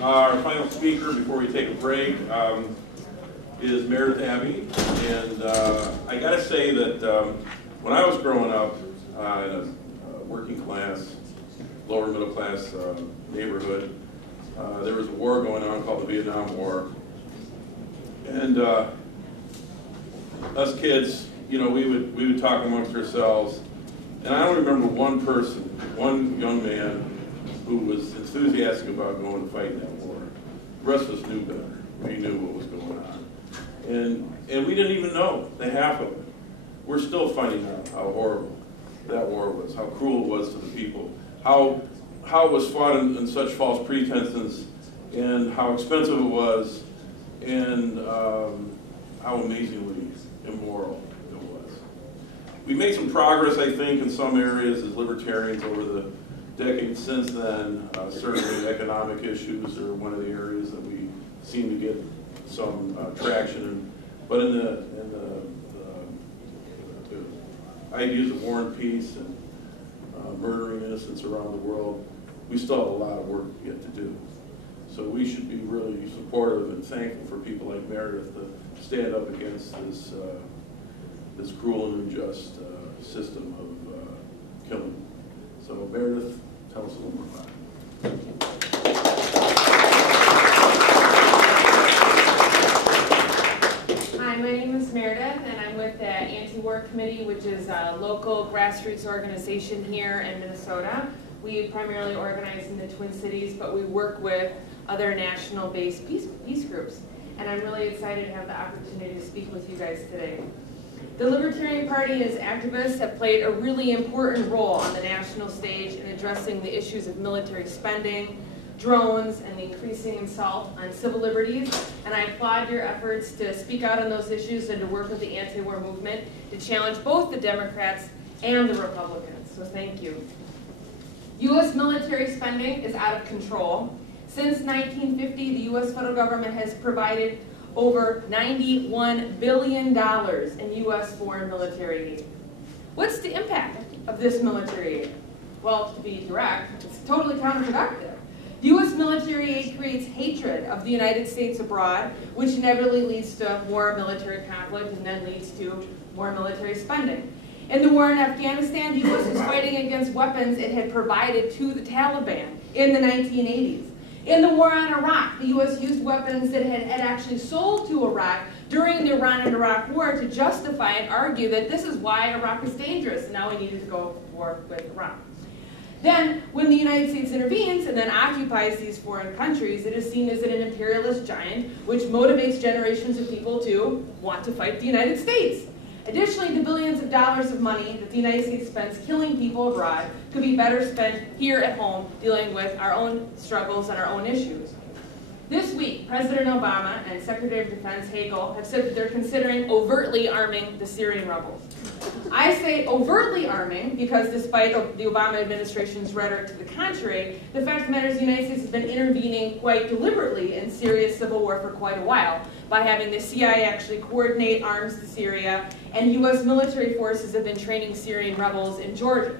Our final speaker before we take a break is MeredithAby, and I got to say that when I was growing up in a working class, lower middle class neighborhood, there was a war going on called the Vietnam War, and us kids, you know, we would talk amongst ourselves, and I don't remember one person, one young man who was enthusiastic about going to fight in that war. The rest of us knew better. We knew what was going on. And we didn't even know the half of it. We're still finding out how horrible that war was, how cruel it was to the people, how it was fought in such false pretenses, and how expensive it was, and how amazingly immoral it was. We made some progress, I think, in some areas as libertarians over the decades since then. Certainly economic issues are one of the areas that we seem to get some traction in. But in the ideas of war and peace and murdering innocents around the world, we still have a lot of work yet to do. So we should be really supportive and thankful for people like Meredith to stand up against this cruel and unjust system of killing. So Meredith, tell us a little more about it. Hi, my name is Meredith, and I'm with the Anti-War Committee, which is a local grassroots organization here in Minnesota. We primarily organize in the Twin Cities, but we work with other national-based peace groups. And I'm really excited to have the opportunity to speak with you guys today. The Libertarian Party as activists have played a really important role on the national stage in addressing the issues of military spending, drones, and the increasing assault on civil liberties. And I applaud your efforts to speak out on those issues and to work with the anti-war movement to challenge both the Democrats and the Republicans. So thank you. U.S. military spending is out of control. Since 1950, the U.S. federal government has provided over $91 billion in U.S. foreign military aid. What's the impact of this military aid? Well, to be direct, it's totally counterproductive. U.S. military aid creates hatred of the United States abroad, which inevitably leads to more military conflict and then leads to more military spending. In the war in Afghanistan, the U.S. was fighting against weapons it had provided to the Taliban in the 1980s. In the war on Iraq, the U.S. used weapons that it had actually sold to Iraq during the Iran and Iraq war to justify and argue that this is why Iraq is dangerous, and now we needed to go to war with Iraq. Then, when the United States intervenes and then occupies these foreign countries, it is seen as an imperialist giant, which motivates generations of people to want to fight the United States. Additionally, the billions of dollars of money that the United States spends killing people abroad could be better spent here at home dealing with our own struggles and our own issues. This week, President Obama and Secretary of Defense Hagel have said that they're considering overtly arming the Syrian rebels. I say overtly arming because despite the Obama administration's rhetoric to the contrary, the fact of the matter is the United States has been intervening quite deliberately in Syria's civil war for quite a while by having the CIA actually coordinate arms to Syria, and U.S. military forces have been training Syrian rebels in Jordan.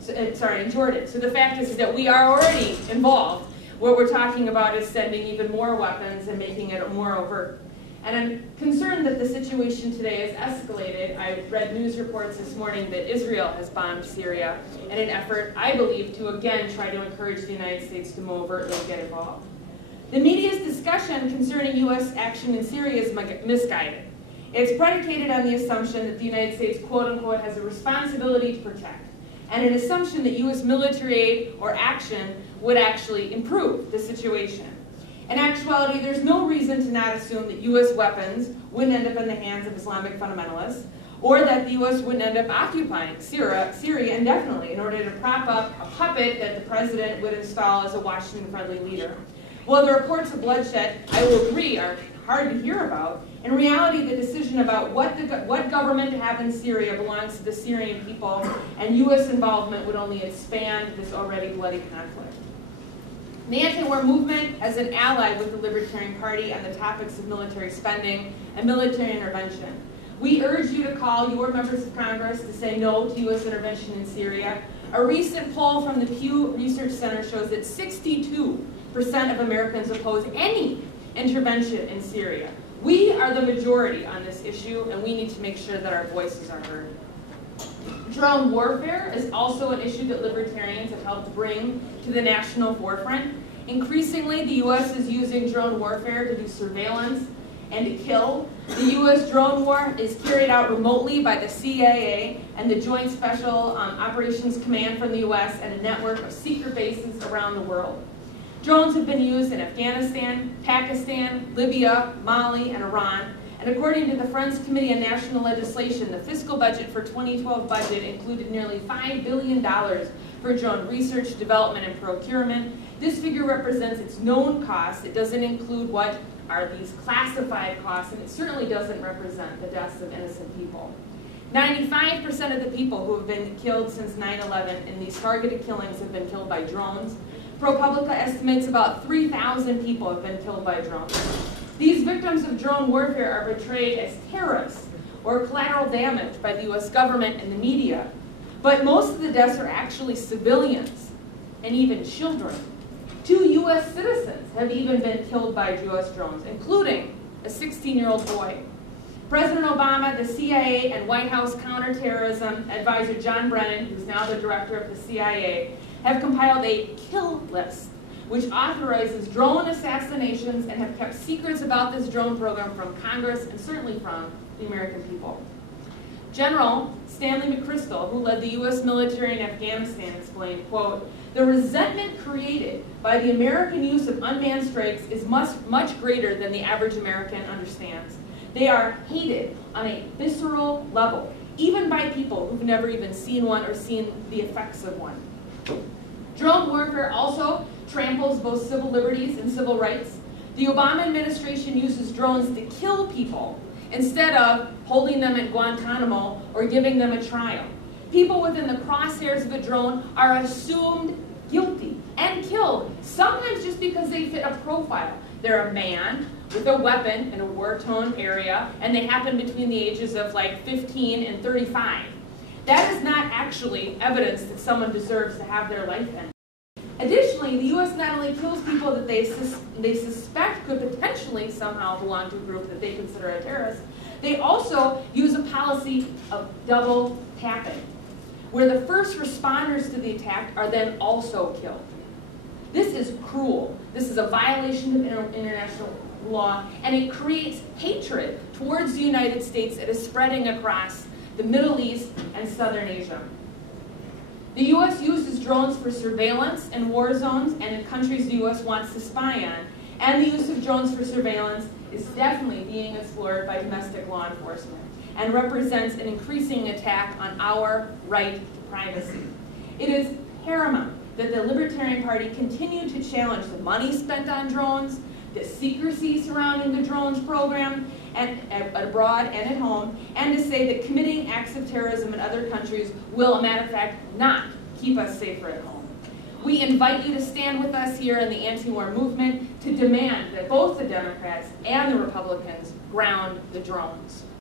So the fact is that we are already involved. What we're talking about is sending even more weapons and making it more overt. And I'm concerned that the situation today has escalated. I read news reports this morning that Israel has bombed Syria in an effort, I believe, to again try to encourage the United States to more overtly get involved. The media's discussion concerning U.S. action in Syria is misguided. It's predicated on the assumption that the United States, quote unquote, has a responsibility to protect, and an assumption that U.S. military aid or action would actually improve the situation. In actuality, there's no reason to not assume that U.S. weapons wouldn't end up in the hands of Islamic fundamentalists, or that the U.S. wouldn't end up occupying Syria indefinitely in order to prop up a puppet that the president would install as a Washington-friendly leader. While the reports of bloodshed, I will agree, are hard to hear about, in reality, the decision about what government to have in Syria belongs to the Syrian people, and U.S. involvement would only expand this already bloody conflict. The anti-war movement as an ally with the Libertarian Party on the topics of military spending and military intervention. We urge you to call your members of Congress to say no to U.S. intervention in Syria. A recent poll from the Pew Research Center shows that 62 of Americans oppose any intervention in Syria. We are the majority on this issue, and we need to make sure that our voices are heard. Drone warfare is also an issue that libertarians have helped bring to the national forefront. Increasingly, the U.S. is using drone warfare to do surveillance and to kill. The U.S. drone war is carried out remotely by the CIA and the Joint Special Operations Command from the U.S. and a network of secret bases around the world. Drones have been used in Afghanistan, Pakistan, Libya, Mali, and Iran. And according to the Friends Committee on National Legislation, the fiscal budget for 2012 budget included nearly $5 billion for drone research, development, and procurement. This figure represents its known costs. It doesn't include what are these classified costs, and it certainly doesn't represent the deaths of innocent people. 95% of the people who have been killed since 9/11 in these targeted killings have been killed by drones. ProPublica estimates about 3,000 people have been killed by drones. These victims of drone warfare are portrayed as terrorists or collateral damage by the U.S. government and the media. But most of the deaths are actually civilians and even children. 2 U.S. citizens have even been killed by U.S. drones, including a 16-year-old boy. President Obama, the CIA, and White House counterterrorism advisor John Brennan, who's now the director of the CIA, have compiled a kill list, which authorizes drone assassinations and have kept secrets about this drone program from Congress and certainly from the American people. General Stanley McChrystal, who led the U.S. military in Afghanistan, explained, quote, "The resentment created by the American use of unmanned strikes is much greater than the average American understands. They are hated on a visceral level, even by people who've never even seen one or seen the effects of one." Drone warfare also tramples both civil liberties and civil rights. The Obama administration uses drones to kill people instead of holding them at Guantanamo or giving them a trial. People within the crosshairs of a drone are assumed guilty and killed, sometimes just because they fit a profile. They're a man with a weapon in a war-torn area, and they happen between the ages of like 15 and 35. That is not actually evidence that someone deserves to have their life ended. Additionally, the U.S. not only kills people that they suspect could potentially somehow belong to a group that they consider a terrorist, they also use a policy of double tapping, where the first responders to the attack are then also killed. This is cruel. This is a violation of international law, and it creates hatred towards the United States that is spreading across the Middle East and Southern Asia. The U.S. uses drones for surveillance in war zones and in countries the U.S. wants to spy on, and the use of drones for surveillance is definitely being explored by domestic law enforcement and represents an increasing attack on our right to privacy. It is paramount that the Libertarian Party continue to challenge the money spent on drones, the secrecy surrounding the drones program, and abroad and at home, and to say that committing acts of terrorism in other countries will, as a matter of fact, not keep us safer at home. We invite you to stand with us here in the anti-war movement to demand that both the Democrats and the Republicans ground the drones.